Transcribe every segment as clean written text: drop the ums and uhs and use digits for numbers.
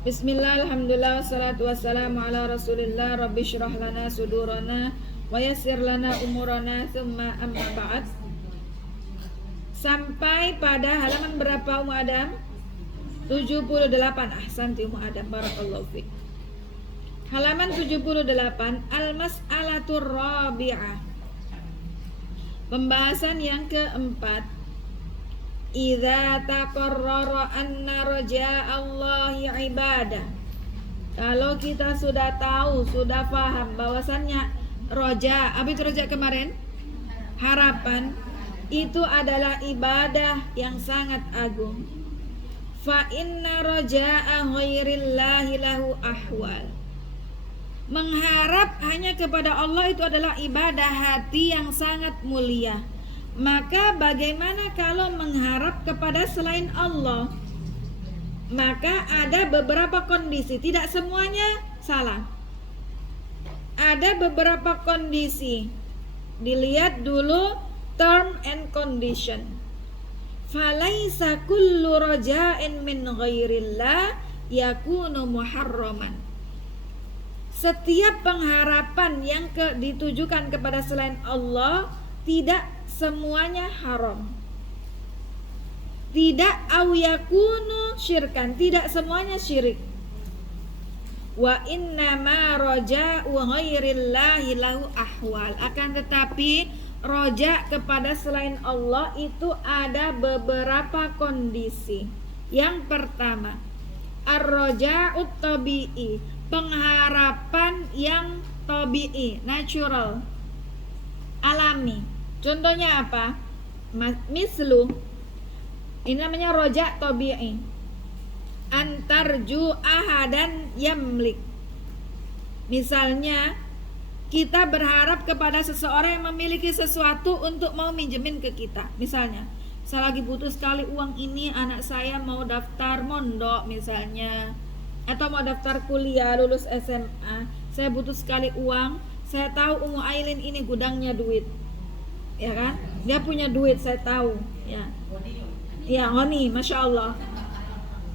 Bismillah, alhamdulillah, wassalatu wassalamu ala rasulillah. Rabbi syrah lana sudurana wa yassir lana umurana, thumma amma ba'd. Sampai pada halaman berapa Ummu Adam? 78. Ahsanti Ummu Adam, barakallahu fiik. Halaman 78, al-mas'alatur rabi'ah. Pembahasan yang keempat. Idza taqarrara anna raja'allahi ibadah. Kalau kita sudah tahu, sudah paham bahwasannya roja, apa itu roja kemarin? Harapan itu adalah ibadah yang sangat agung. Fa inna raja'a ghairillahi lahu ahwal. Mengharap hanya kepada Allah itu adalah ibadah hati yang sangat mulia. Maka bagaimana kalau mengharap kepada selain Allah? Maka ada beberapa kondisi, tidak semuanya salah. Ada beberapa kondisi. Dilihat dulu term and condition. Falaisa kullu raja'in min ghairillah yakunu muharraman. Setiap pengharapan yang ditujukan kepada selain Allah tidak semuanya haram. Tidak au yakunu syirkan, tidak semuanya syirik. Wa inna ma raja'u ghairillahi lahu ahwal. Akan tetapi roja kepada selain Allah itu ada beberapa kondisi. Yang pertama, ar-raja'ut tabi'i, pengharapan yang tabi'i, natural, alami. Contohnya apa? Mislu, ini namanya roja tabi'i. Antarju ahadan yamlik. Misalnya kita berharap kepada seseorang yang memiliki sesuatu untuk mau minjemin ke kita. Misalnya, saya lagi butuh sekali uang ini, anak saya mau daftar mondok misalnya, atau mau daftar kuliah, lulus SMA. Saya butuh sekali uang. Saya tahu Ummu Ailin ini gudangnya duit, ya kan? Dia punya duit, saya tahu, ya. Ya, Ngoni, masya Allah.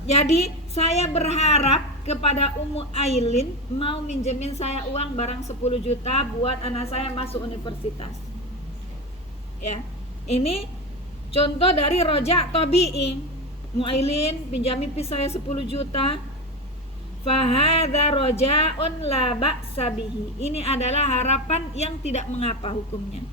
Jadi saya berharap kepada Ummu Ailin mau minjemin saya uang barang 10 juta buat anak saya masuk universitas. Ya, ini contoh dari roja tabi'i. Ummu Ailin pinjami saya 10 juta. Fahadha roja'un la ba'sa bihi. Ini adalah harapan yang tidak mengapa hukumnya.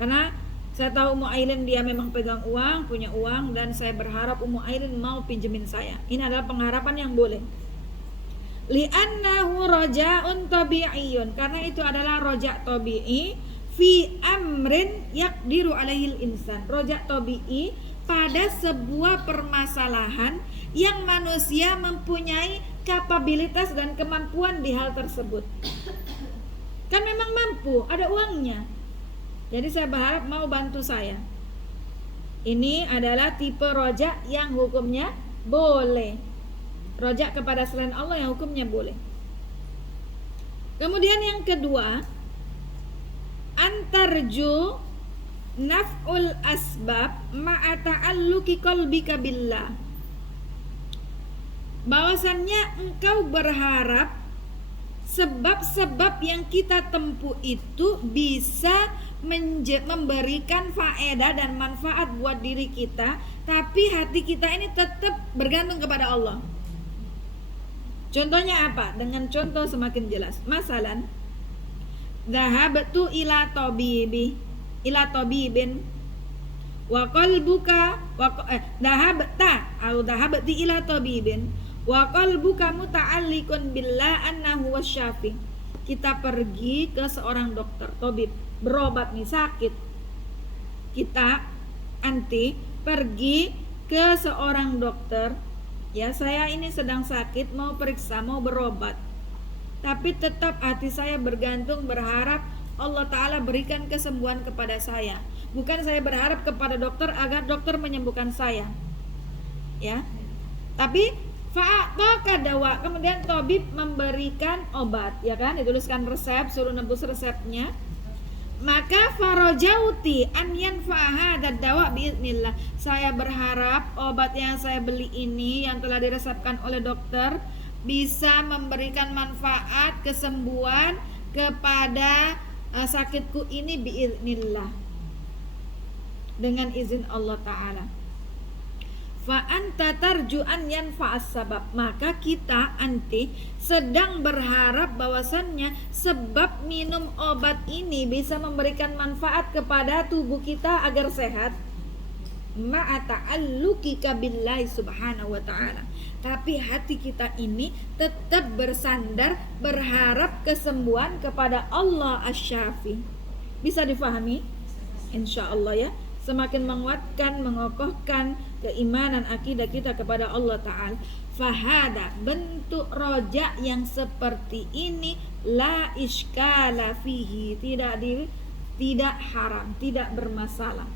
Karena saya tahu Ummu Ailin dia memang pegang uang, punya uang, dan saya berharap Ummu Ailin mau pinjemin saya. Ini adalah pengharapan yang boleh. Li'annahu roja'un tabi'iyun. Karena itu adalah roja' tabi'i fi amrin yaqdiru alaihil insan. Roja' tabi'i pada sebuah permasalahan yang manusia mempunyai kapabilitas dan kemampuan di hal tersebut. Kan memang mampu, ada uangnya. Jadi saya berharap mau bantu saya. Ini adalah tipe roja yang hukumnya boleh. Roja kepada selain Allah yang hukumnya boleh. Kemudian yang kedua, antarju naf'ul asbab ma'a ta'alluqi qalbika billah. Bahwasannya engkau berharap sebab-sebab yang kita tempuh itu bisa memberikan faedah dan manfaat buat diri kita, tapi hati kita ini tetap bergantung kepada Allah. Contohnya apa? Dengan contoh semakin jelas. Masalan, dhahabtu ila tabibin wa qalbuka dhahabti ila tabibin wa qalbuka muta'alliqun billah annahu wasyafi. Kita pergi ke seorang dokter, tabib, berobat nih, sakit. Kita pergi ke seorang dokter, ya, saya ini sedang sakit, mau periksa, mau berobat. Tapi tetap hati saya bergantung, berharap Allah Ta'ala berikan kesembuhan kepada saya. Bukan saya berharap kepada dokter agar dokter menyembuhkan saya, ya. Tapi fa'ataka dawa, kemudian tabib memberikan obat, ya kan, dituliskan resep, suruh nebus resepnya. Maka farajauti an yanfa'aha dawa biiznillah. Saya berharap obat yang saya beli ini yang telah diresepkan oleh dokter bisa memberikan manfaat kesembuhan kepada sakitku ini biiznillah, dengan izin Allah Ta'ala. Fa anta tarju an yanfa'as sabab, maka kita anti sedang berharap bahwasannya sebab minum obat ini bisa memberikan manfaat kepada tubuh kita agar sehat, ma'a ta'alluqika billahi subhanahu wa ta'ala. Tapi hati kita ini tetap bersandar berharap kesembuhan kepada Allah Asy-Syafi. Bisa difahami? Insyaallah ya. Semakin menguatkan, mengokohkan keimanan akidah kita kepada Allah Ta'ala. Fahada, bentuk roja yang seperti ini la iskala fihi, tidak haram, tidak bermasalah.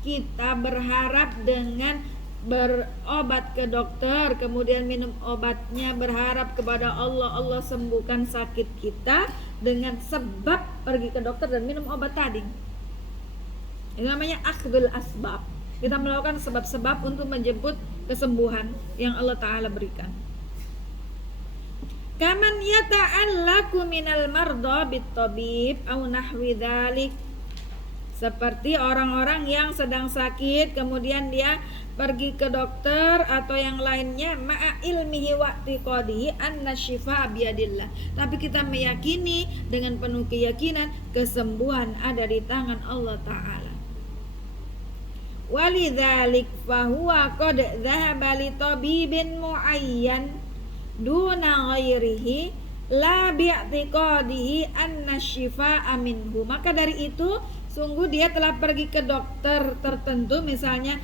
Kita berharap dengan berobat ke dokter, kemudian minum obatnya, berharap kepada Allah, Allah sembuhkan sakit kita dengan sebab pergi ke dokter dan minum obat tadi. Itu namanya akhdul asbab. Kita melakukan sebab-sebab untuk menjemput kesembuhan yang Allah Ta'ala berikan. Kaman yata'allaku minal marda bit-tabib au nahwi dzalik. Seperti orang-orang yang sedang sakit kemudian dia pergi ke dokter atau yang lainnya, ma'a ilmihi wa i'tiqadihi anna syifa biyadillah. Tapi kita meyakini dengan penuh keyakinan kesembuhan ada di tangan Allah Ta'ala. Walidzalik fahuwa qad dhahaba li tabibin muayyan duna ghairihi la bi'tiqadihi anna syifaa'a minhu. Maka dari itu sungguh dia telah pergi ke dokter tertentu, misalnya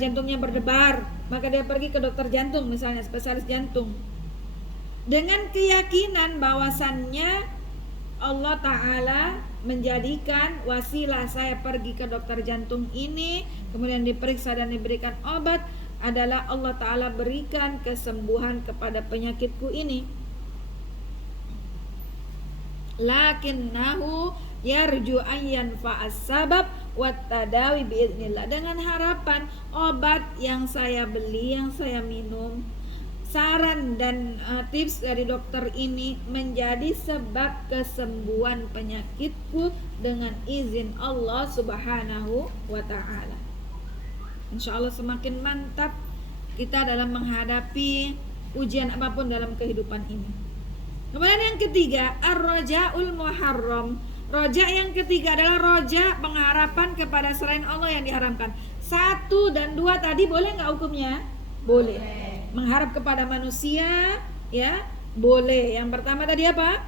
jantungnya berdebar, maka dia pergi ke dokter jantung, misalnya spesialis jantung, dengan keyakinan bahwasannya Allah Ta'ala menjadikan wasilah saya pergi ke dokter jantung ini, kemudian diperiksa dan diberikan obat, adalah Allah Ta'ala berikan kesembuhan kepada penyakitku ini. Lakinnahu yarju ayyan fa'as sabab wat tadawi biiznillah, dengan harapan obat yang saya beli, yang saya minum, saran dan tips dari dokter ini menjadi sebab kesembuhan penyakitku dengan izin Allah Subhanahu wa Ta'ala. Insya Allah semakin mantap kita dalam menghadapi ujian apapun dalam kehidupan ini. Kemudian yang ketiga, ar-raja'ul muharram. Roja yang ketiga adalah roja pengharapan kepada selain Allah yang diharamkan. 1 dan 2 tadi boleh nggak hukumnya? Boleh. Mengharap kepada manusia, ya boleh. Yang pertama tadi apa?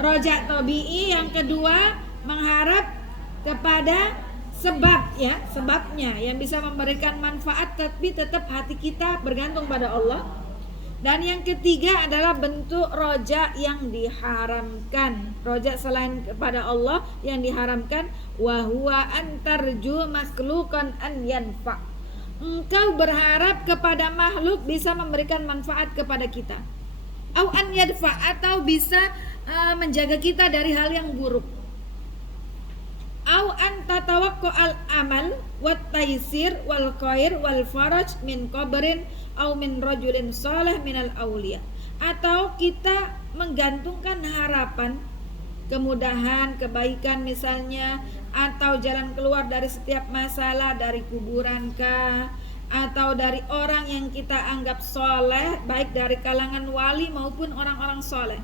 Roja tabi'i. Yang kedua mengharap kepada sebab, ya sebabnya yang bisa memberikan manfaat, tapi tetap hati kita bergantung pada Allah. Dan yang ketiga adalah bentuk roja yang diharamkan, roja selain kepada Allah yang diharamkan. Wa huwa antarju makhluqan an yanfa. Engkau berharap kepada makhluk bisa memberikan manfaat kepada kita, au an yadfa, atau bisa menjaga kita dari hal yang buruk, au an tatawakko al amal wat taisir wal khair wal faraj min qabrin au min rajulin saleh minal aulia, atau kita menggantungkan harapan kemudahan, kebaikan misalnya, atau jalan keluar dari setiap masalah dari kuburan kah, atau dari orang yang kita anggap soleh, baik dari kalangan wali maupun orang-orang soleh.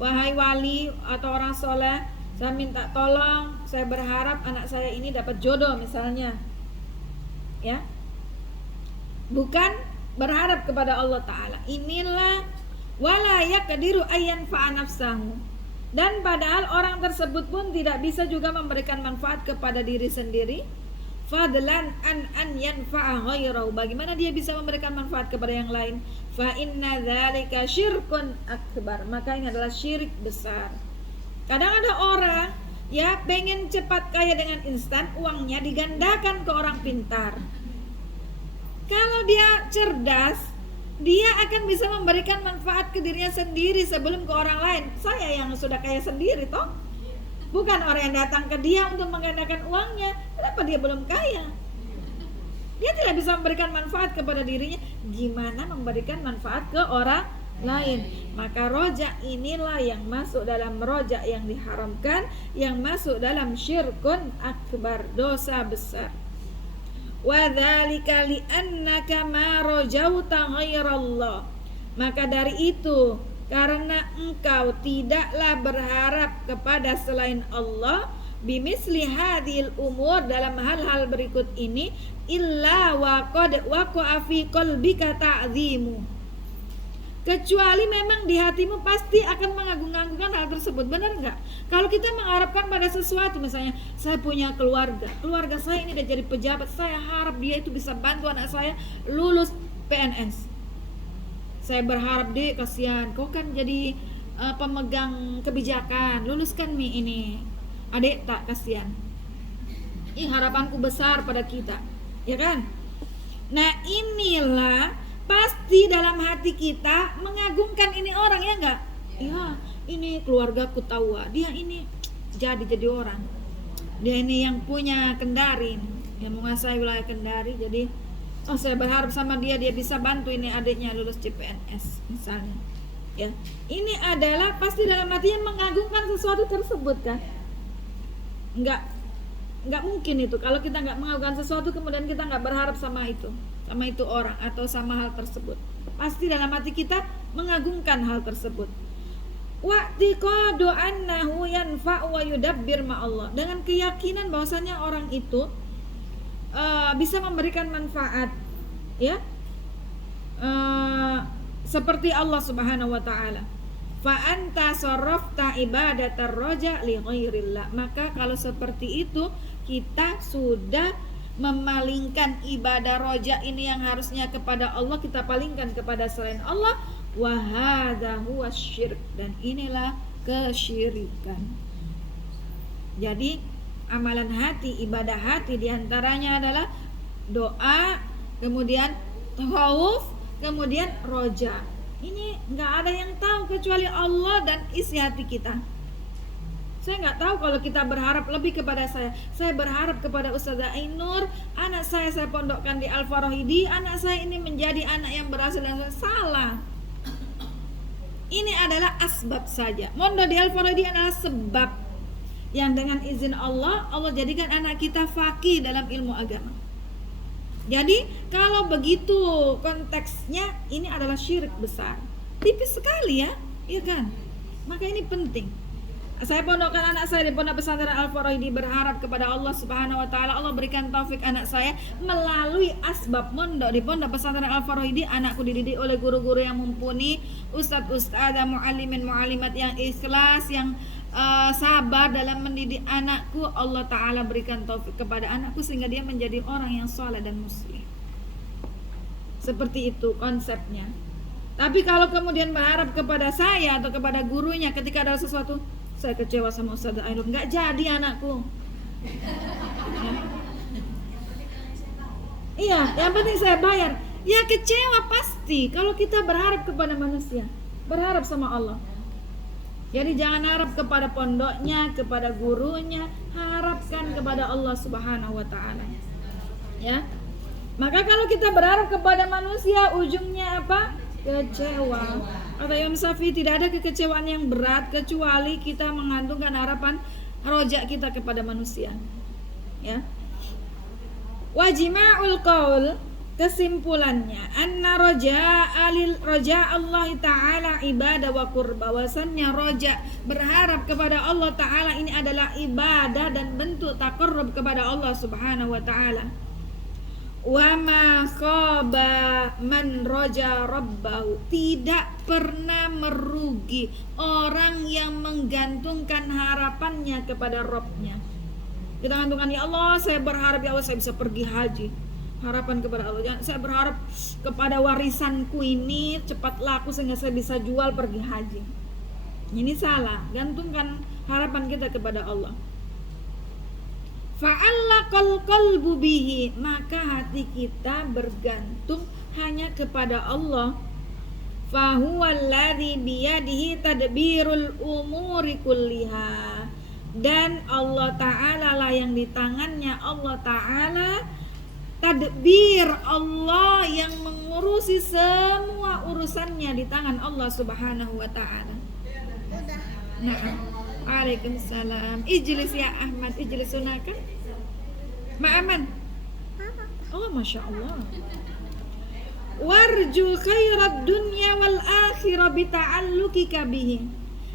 Wahai wali atau orang soleh, saya minta tolong, saya berharap anak saya ini dapat jodoh misalnya, ya, bukan berharap kepada Allah Ta'ala. Inilah wala yaqdiru ayyan fa'a nafsahu, dan padahal orang tersebut pun tidak bisa juga memberikan manfaat kepada diri sendiri. Fadlan an yanfa'a ghairahu, bagaimana dia bisa memberikan manfaat kepada yang lain? Fa inna dzalika syirkun akbar, maka ini adalah syirik besar. Kadang ada orang ya pengen cepat kaya dengan instan, uangnya digandakan ke orang pintar. Kalau dia cerdas, dia akan bisa memberikan manfaat ke dirinya sendiri sebelum ke orang lain. Saya yang sudah kaya sendiri toh, Bukan orang yang datang ke dia untuk menggandakan uangnya. Kenapa dia belum kaya? Dia tidak bisa memberikan manfaat kepada dirinya, gimana memberikan manfaat ke orang lain? Maka rojak inilah yang masuk dalam rojak yang diharamkan, yang masuk dalam syirkun akbar, dosa besar. Wa dzalika li'annaka ma rajauta ghairallah. Maka dari itu, karena engkau tidaklah berharap kepada selain Allah, bimisli hadhil umur, dalam hal-hal berikut ini, illa wa qad waqa'a fi qalbika ta'zimu, kecuali memang di hatimu pasti akan mengagung-agungkan hal tersebut. Benar nggak? Kalau kita mengharapkan pada sesuatu, misalnya saya punya keluarga saya ini udah jadi pejabat, saya harap dia itu bisa bantu anak saya lulus PNS. Saya berharap deh, kasihan kau kan jadi pemegang kebijakan, luluskan ini adik tak, kasihan. Ini harapanku besar pada kita, ya kan? Nah inilah pasti dalam hati kita mengagungkan ini orang, ya enggak? Ya, ini keluargaku tahu, dia ini jadi orang. Dia ini yang punya Kendari, yang menguasai wilayah Kendari, jadi saya berharap sama dia bisa bantu ini adiknya lulus CPNS misalnya. Ya, ini adalah pasti dalam hatinya mengagungkan sesuatu tersebut kan? Enggak mungkin itu kalau kita enggak mengagungkan sesuatu kemudian kita enggak berharap sama itu orang atau sama hal tersebut. Pasti dalam hati kita mengagungkan hal tersebut. Wa'tiqadu annahu yanfa'u wa yudabbir ma'allah, dengan keyakinan bahwasanya orang itu bisa memberikan manfaat, ya, seperti Allah Subhanahu wa taala. Fa anta sarrafta ibadatar raja li ghairillah. Maka kalau seperti itu kita sudah memalingkan ibadah roja ini yang harusnya kepada Allah, kita palingkan kepada selain Allah. Wa hadza huwa syirk, dan inilah kesyirikan. Jadi amalan hati, ibadah hati diantaranya adalah doa, kemudian khauf, kemudian roja. Ini nggak ada yang tahu kecuali Allah dan isi hati kita. Saya nggak tahu kalau kita berharap lebih kepada saya berharap kepada Ustazah Ainur, anak saya pondokkan di Al-Farahidi, anak saya ini menjadi anak yang berhasil, dan salah. Ini adalah asbab saja. Mondok di Al-Farahidi adalah sebab yang dengan izin Allah jadikan anak kita faqih dalam ilmu agama. Jadi kalau begitu konteksnya, ini adalah syirik besar, tipis sekali, ya, iya kan? Maka ini penting. Saya pondokkan anak saya di Pondok Pesantren Al-Farahidi, berharap kepada Allah Subhanahu wa taala Allah berikan taufik anak saya melalui asbab mondok di Pondok Pesantren Al-Farahidi. Anakku dididik oleh guru-guru yang mumpuni, ustadz-ustadz, muallimin muallimat yang ikhlas, yang sabar dalam mendidik anakku. Allah taala berikan taufik kepada anakku sehingga dia menjadi orang yang saleh dan muslim. Seperti itu konsepnya. Tapi kalau kemudian berharap kepada saya atau kepada gurunya ketika ada sesuatu, saya kecewa sama Ustazah Ainur, nggak jadi anakku. Ya. Iya, yang penting saya bayar. Ya kecewa pasti kalau kita berharap kepada manusia, berharap sama Allah. Jadi jangan harap kepada pondoknya, kepada gurunya, harapkan kepada Allah Subhanahu wa taala. Ya. Maka kalau kita berharap kepada manusia, ujungnya apa? Kecewa. Kata Imam Syafi'i, tidak ada kekecewaan yang berat kecuali kita menggantungkan harapan rojak kita kepada manusia. Ya. Wajima'ul qaul, kesimpulannya, anna roja Allah Ta'ala ibadah wa qurba, bahwasannya roja, berharap kepada Allah Ta'ala, ini adalah ibadah dan bentuk taqarrub kepada Allah Subhanahu wa Ta'ala. Wa ma khaba man roja rabbahu, tidak pernah merugi orang yang menggantungkan harapannya kepada Rabbnya. Kita gantungkan, ya Allah saya berharap ya Allah saya bisa pergi haji, harapan kepada Allah. Saya berharap kepada warisanku ini cepat laku sehingga saya bisa jual pergi haji. Ini salah, gantungkan harapan kita kepada Allah. Fa'allaqal qalbu bihi, maka hati kita bergantung hanya kepada Allah. Fahuwalladzi biyadihi tadbirul umuri kulliha, dan Allah Ta'ala lah yang di tangannya Allah Ta'ala tadbir, Allah yang mengurusi semua urusannya di tangan Allah Subhanahu wa Ta'ala. Nah, Waalaikumsalam. Ijlis ya Ahmad, ijlis sunaka. Ma'aman. Oh, Masya Allah. Warju khairat dunya wal akhirah bita'allukika bihi.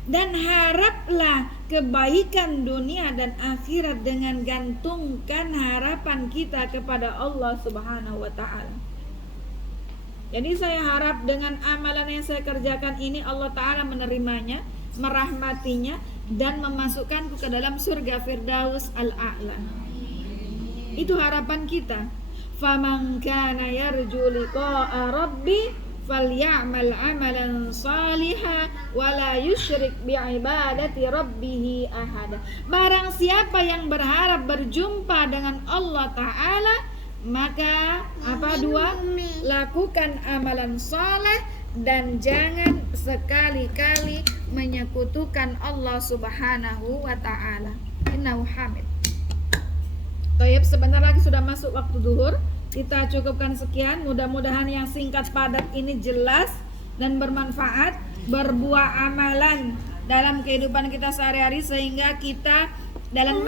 Dan haraplah kebaikan dunia dan akhirat dengan gantungkan harapan kita kepada Allah Subhanahu wa Ta'ala. Jadi saya harap dengan amalan yang saya kerjakan ini Allah Ta'ala menerimanya, merahmatinya, dan memasukkanku ke dalam surga Firdaus al-A'la. Itu harapan kita. Faman kana yarju liqa'a rabbi falyamal amalan salihah wala yusyrik bi'ibadati rabbih ahada. Barang siapa yang berharap berjumpa dengan Allah Ta'ala, maka lakukan amalan saleh dan jangan sekali-kali menyekutukan Allah Subhanahu wa Ta'ala. Innahu hamid. Baik, sebentar lagi sudah masuk waktu zuhur. Kita cukupkan sekian. Mudah-mudahan yang singkat padat ini jelas dan bermanfaat, berbuah amalan dalam kehidupan kita sehari-hari sehingga kita dalam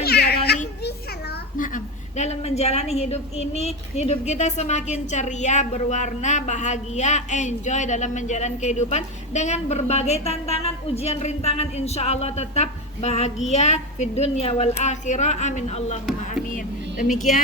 menjalani hidup ini, hidup kita semakin ceria, berwarna, bahagia, enjoy dalam menjalani kehidupan dengan berbagai tantangan, ujian, rintangan, insya Allah tetap bahagia fid dunya wal akhirah. Amin Allahumma amin. Demikian.